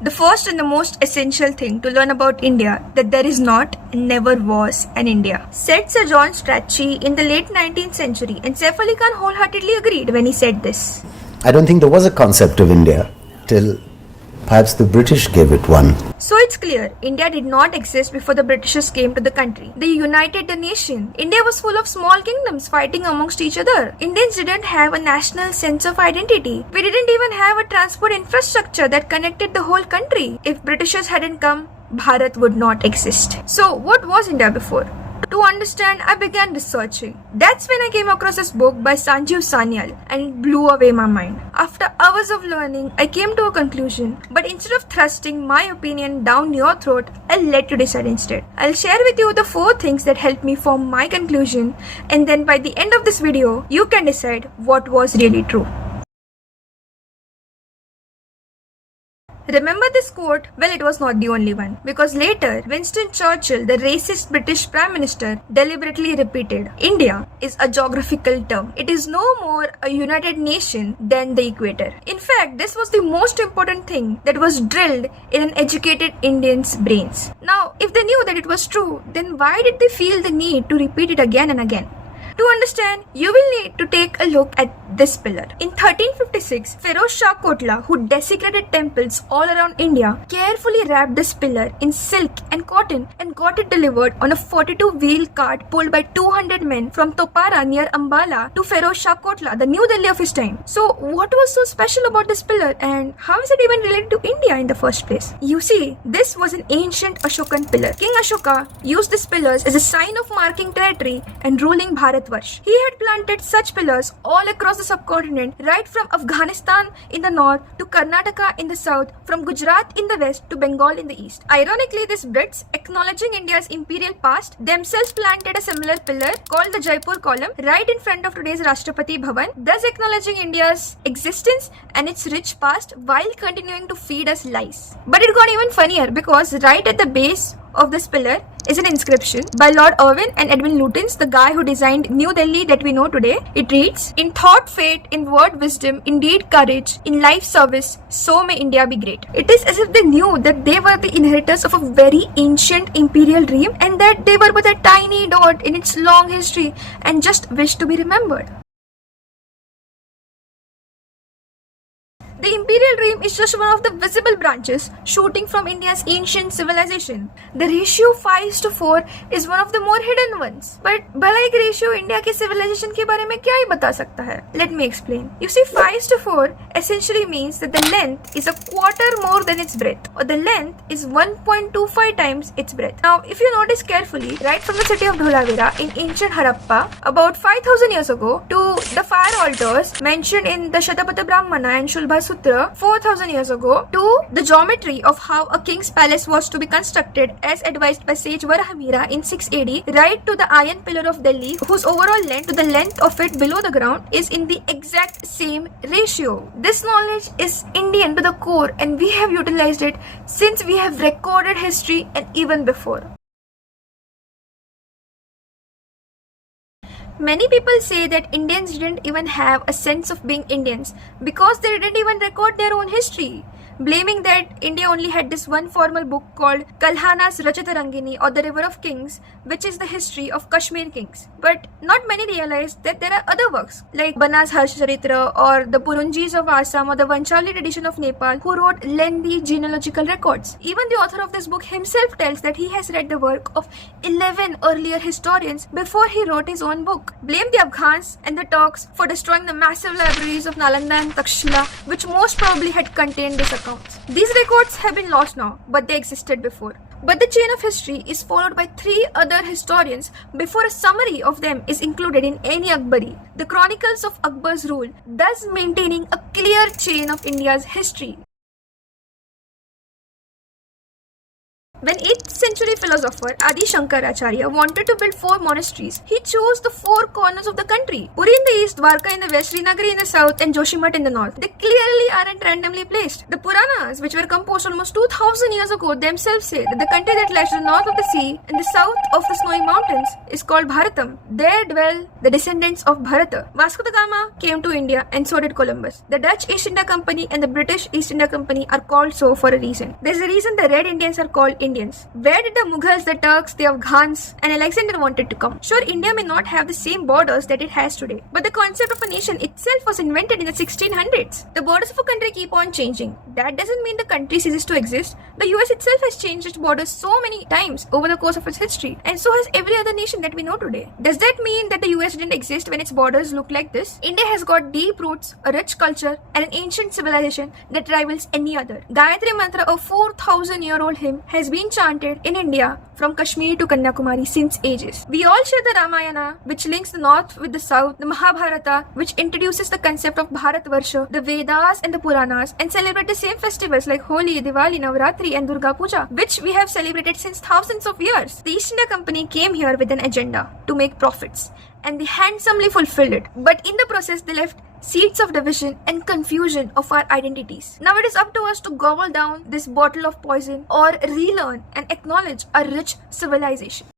The first and the most essential thing to learn about India that there is not and never was an India, said Sir John Strachey in the late 19th century, and Saif Ali Khan wholeheartedly agreed when he said this. I don't think there was a concept of India till perhaps the British gave it one. So it's clear, India did not exist before the Britishers came to the country. They united the nation. India was full of small kingdoms fighting amongst each other. Indians didn't have a national sense of identity. We didn't even have a transport infrastructure that connected the whole country. If Britishers hadn't come, Bharat would not exist. So what was India before? To understand, I began researching. That's when I came across this book by Sanjeev Sanyal and it blew away my mind. After hours of learning, I came to a conclusion, but instead of thrusting my opinion down your throat, I'll let you decide instead. I'll share with you the 4 things that helped me form my conclusion, and then by the end of this video, you can decide what was really true. Remember this quote? Well, it was not the only one, because later Winston Churchill, the racist British Prime Minister, deliberately repeated, India is a geographical term. It is no more a united nation than the equator. In fact, this was the most important thing that was drilled in an educated Indian's brains. Now, if they knew that it was true, then why did they feel the need to repeat it again and again? To understand, you will need to take a look at this pillar. In 1356, Feroz Shah Kotla, who desecrated temples all around India, carefully wrapped this pillar in silk and cotton and got it delivered on a 42-wheel cart pulled by 200 men from Topara near Ambala to Feroz Shah Kotla, the New Delhi of his time. So, what was so special about this pillar, and how is it even related to India in the first place? You see, this was an ancient Ashokan pillar. King Ashoka used these pillars as a sign of marking territory and ruling Bharat. He had planted such pillars all across the subcontinent, right from Afghanistan in the north to Karnataka in the south, from Gujarat in the west to Bengal in the east. Ironically, these Brits, acknowledging India's imperial past, themselves planted a similar pillar called the Jaipur column right in front of today's Rashtrapati Bhavan, thus acknowledging India's existence and its rich past while continuing to feed us lies. But it got even funnier because right at the base of this pillar is an inscription by Lord Irwin and Edwin Lutyens, the guy who designed New Delhi that we know today. It reads, in thought, faith, in word, wisdom, in deed, courage, in life, service, so may India be great. It is as if they knew that they were the inheritors of a very ancient imperial dream and that they were but a tiny dot in its long history and just wished to be remembered. The imperial dream is just one of the visible branches shooting from India's ancient civilization. The ratio 5:4 is one of the more hidden ones. But भला एक ratio India के civilization के बारे में क्या ही बता सकता है? Let me explain. You see, 5:4 essentially means that the length is a quarter more than its breadth, or the length is 1.25 times its breadth. Now, if you notice carefully, right from the city of Dholavira in ancient Harappa, about 5,000 years ago, to the fire altars mentioned in the Shatapatha Brahmana and Shulbha Sutra 4,000 years ago, to the geometry of how a king's palace was to be constructed as advised by sage Varahamira in 6 AD, right to the iron pillar of Delhi, whose overall length to the length of it below the ground is in the exact same ratio. This knowledge is Indian to the core, and we have utilized it since we have recorded history and even before. Many people say that Indians didn't even have a sense of being Indians because they didn't even record their own history, blaming that India only had this one formal book called Kalhana's Rachatarangini, or the River of Kings, which is the history of Kashmir kings. But not many realize that there are other works like Bana's Harsh Charitra or the Purunjis of Assam or the Vanchali tradition of Nepal, who wrote lengthy genealogical records. Even the author of this book himself tells that he has read the work of 11 earlier historians before he wrote his own book. Blame the Afghans and the Turks for destroying the massive libraries of Nalanda and Takshila, which most probably had contained this account. These records have been lost now, but they existed before. But the chain of history is followed by 3 other historians before a summary of them is included in any Akbari, the chronicles of Akbar's rule, thus maintaining a clear chain of India's history. When 8th century philosopher Adi Shankaracharya wanted to build 4 monasteries, he chose the 4 corners of the country. Puri in the east, Dwarka in the west, Srinagar in the south, and Joshimath in the north. They clearly aren't randomly placed. The Puranas, which were composed almost 2000 years ago, themselves say that the country that lies to the north of the sea and the south of the snowy mountains is called Bharatam. There dwell the descendants of Bharata. Vasco da Gama came to India and so did Columbus. The Dutch East India Company and the British East India Company are called so for a reason. There's a reason the Red Indians are called Indians. Where did the Mughals, the Turks, the Afghans, and Alexander wanted to come? Sure, India may not have the same borders that it has today, but the concept of a nation itself was invented in the 1600s. The borders of a country keep on changing. That doesn't mean the country ceases to exist. The US itself has changed its borders so many times over the course of its history, and so has every other nation that we know today. Does that mean that the US didn't exist when its borders look like this? India has got deep roots, a rich culture, and an ancient civilization that rivals any other. Gayatri Mantra, a 4,000-year-old hymn, has been chanted in India from Kashmir to Kanyakumari since ages. We all share the Ramayana, which links the north with the south, the Mahabharata, which introduces the concept of Bharatvarsha, the Vedas and the Puranas, and celebrate the same festivals like Holi, Diwali, Navratri, and Durga Puja, which we have celebrated since thousands of years. The East India Company came here with an agenda to make profits, and they handsomely fulfilled it. But in the process, they left seeds of division and confusion of our identities. Now it is up to us to gobble down this bottle of poison or relearn and acknowledge a rich civilization.